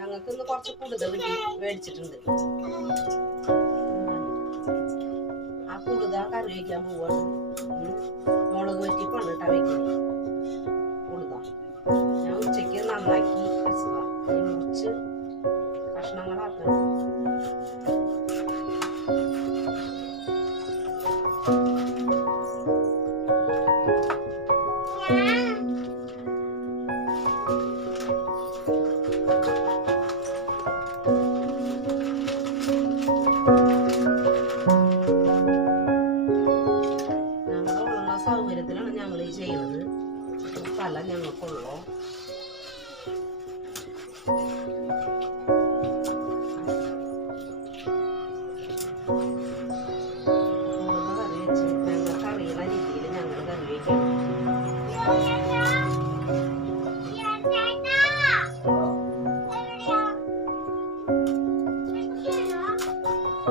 ഞങ്ങൾക്ക് ഇന്ന് കുറച്ച് കൂടുതൽ മേടിച്ചിട്ടുണ്ട്. ആ കൂടുതൽ കറി വയ്ക്കാൻ പോവാണ്. മുളക് വെറ്റിപ്പാണ് കേട്ടാ വെക്കുന്നത് കൂടുതൽ. ഞാൻ ഉച്ചയ്ക്ക് നന്നാക്കി വെച്ചതാ. ഇനി മുറിച്ച്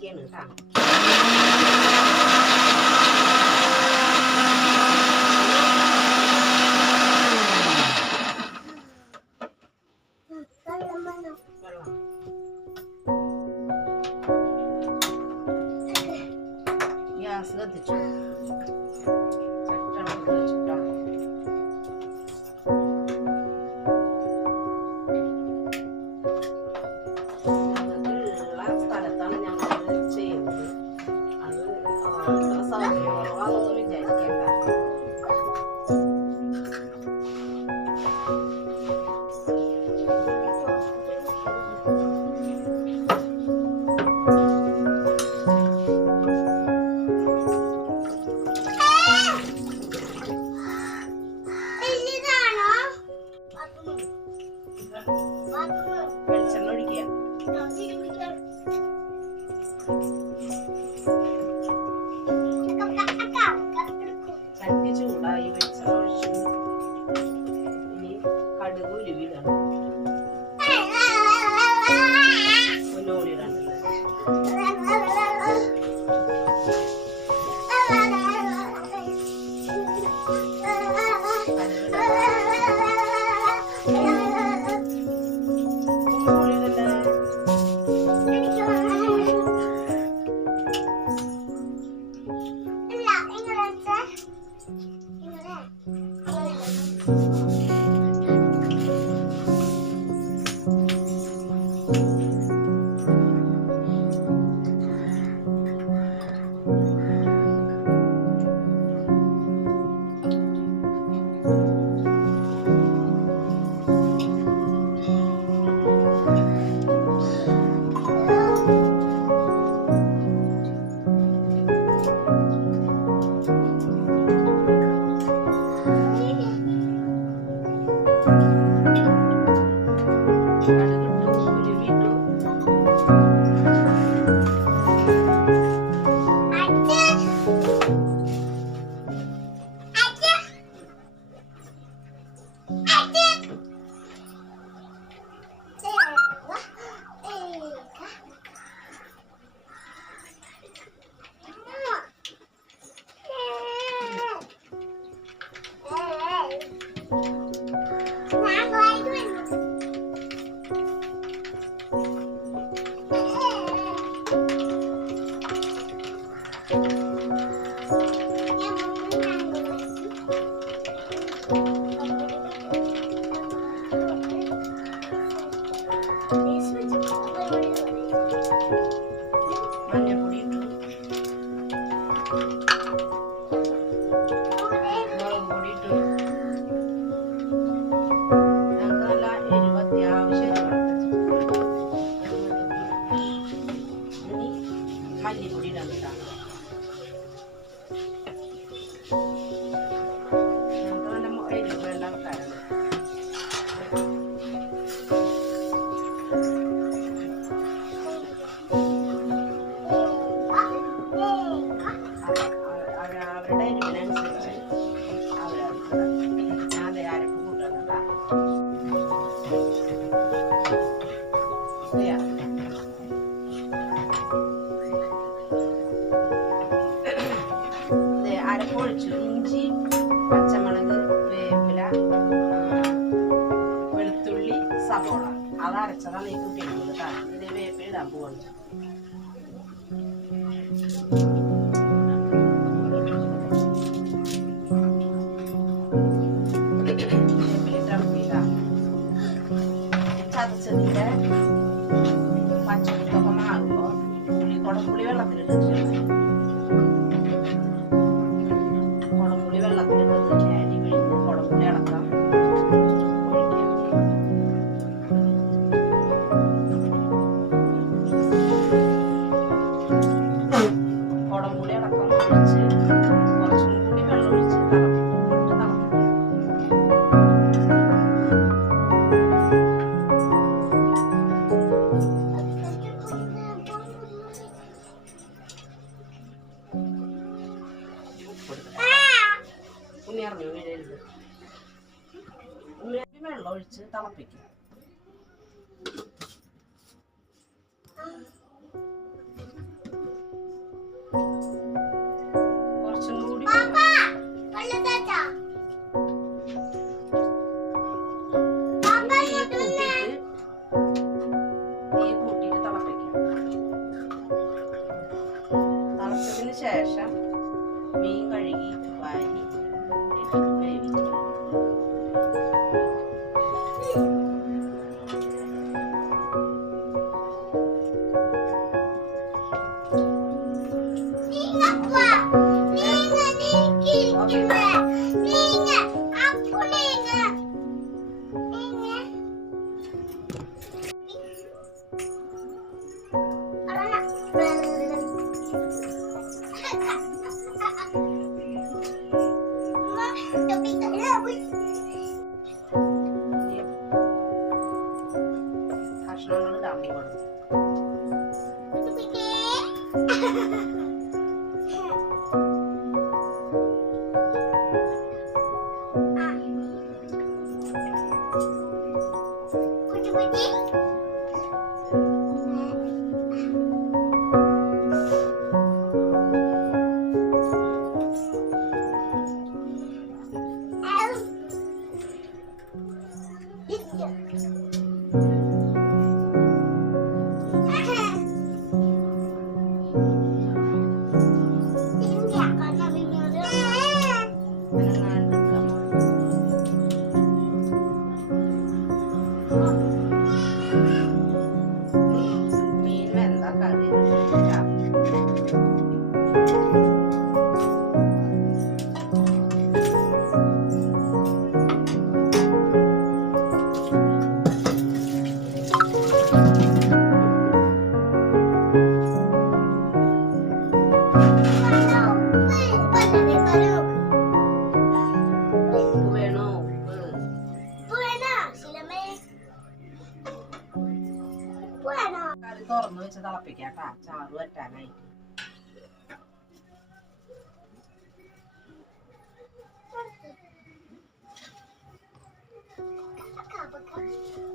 Chia. Thank you. ചതച്ചതിന്റെ പച്ചമുളകൊക്കെ മാറുമ്പോൾ പുളി കുടം പുളി വെള്ളത്തിലിട്ട് തിളപ്പിക്കും. കുറച്ചും കൂടി ശേഷം മീൻ കഴുകി വാരി Capricorn.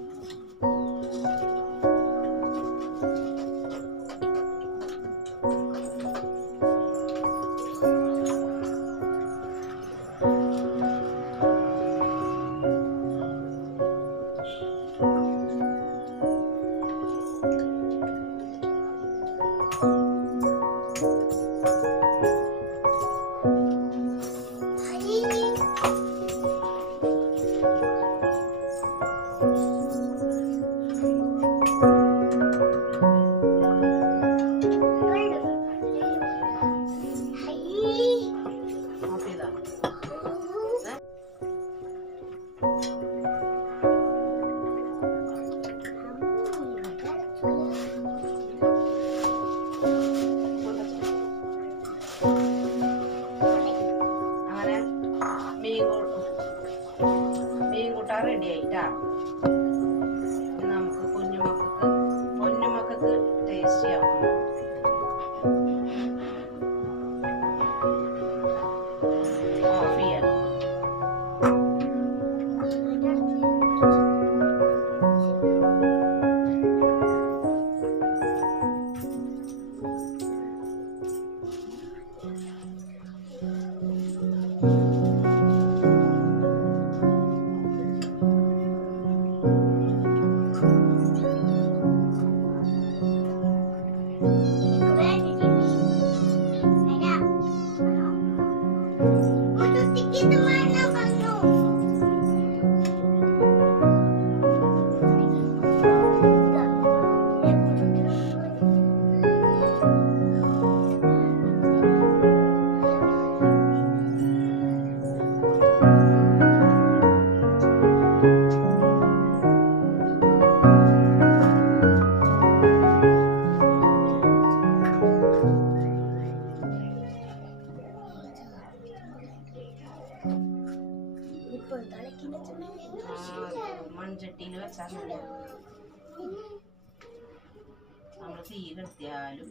Christian. de alho.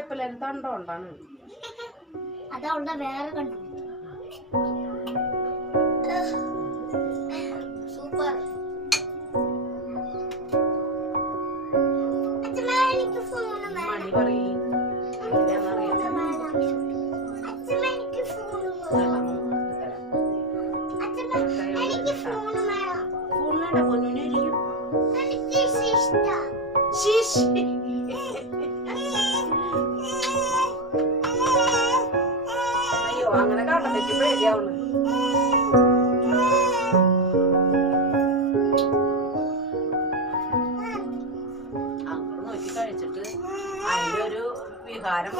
വേപ്പില തണ്ടോ ഉണ്ടാണ് അതവിടെ വേറെ കണ്ടു. അങ്ങനെ കള്ളം തെറ്റി പേടിയാവുന്നു അങ്ങനെ നോക്കി കഴിച്ചിട്ട് അതിലൊരു വിഹാരം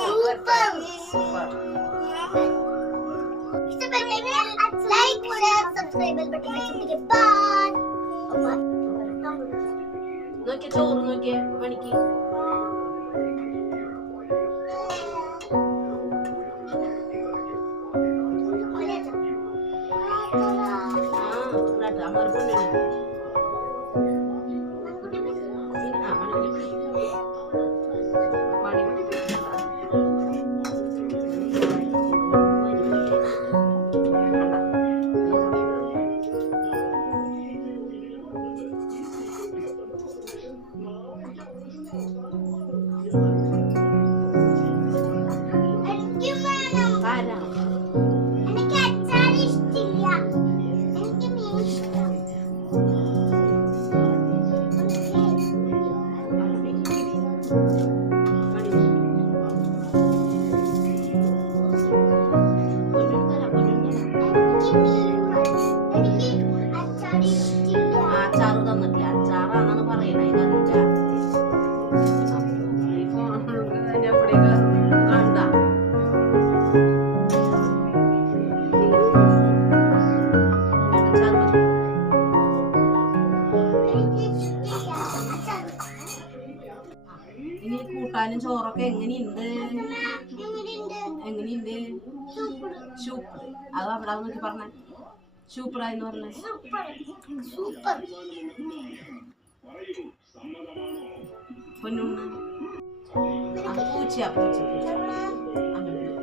ലൈക്ക് ഷെയർ സബ്സ്ക്രൈബ് ബട്ടൺ അടിച്ചിട്ട് ബൈ നോക്കി ചോറ് നോക്കിയേ മണിക്ക് ஆ நல்லா அமர்ந்து ഇനി കൂട്ടാനും ചോറൊക്കെ എങ്ങനെയുണ്ട്? എങ്ങനെയുണ്ട്? സൂപ്പർ. അത് അവിടെ നോക്കി പറഞ്ഞ. സൂപ്പറായെന്ന് പറഞ്ഞ. സൂപ്പർ. പൊന്നുണ്ണ പൂച്ച പൂച്ച. പൂച്ച അങ്ങനെ